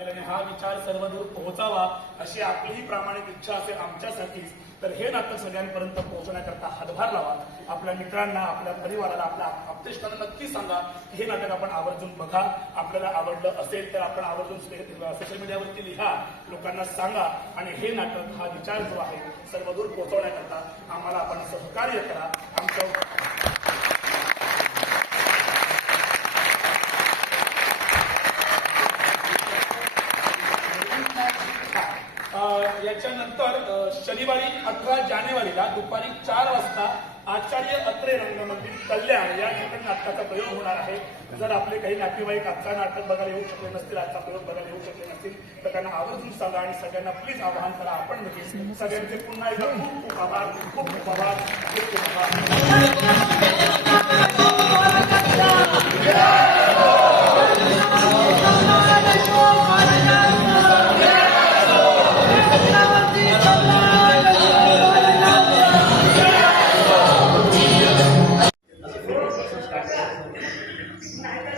आणि हा विचार सर्वदूर पोहोचावा अशी आपलीही प्रामाणिक इच्छा असेल आमच्यासाठीच. तर हे नाटक सगळ्यांपर्यंत पोहोचण्याकरता हातभार लावा. आपल्या मित्रांना आपल्या परिवाराला आपल्या आपतेष्टांना नक्की सांगा की हे नाटक आपण आवर्जून बघा. आपल्याला आवडलं असेल तर आपण आवर्जून सोशल मीडियावरती लिहा. लोकांना सांगा. आणि हे नाटक हा विचार जो आहे सर्वदूर पोहोचवण्याकरता आम्हाला आपण सहकार्य करा. आमच्या याच्यानंतर शनिवारी अठरा जानेवारीला दुपारी चार वाजता आचार्य अत्रे रंगमंदिर कल्याण या ठिकाणी नाटकाचा प्रयोग होणार आहे. जर आपले काही नातेवाईक आजचा नाटक बघायला येऊ शकले नसतील आजचा प्रयोग बघायला येऊ शकले नसतील तर त्यांना आवर्जून सांगा आणि सगळ्यांना प्लीज आवाहन करा. आपण म्हणजे सगळ्यांचे पुन्हा एकदा खूप खूप आभार खूप खूप आभार खूप खूप आभार. नाही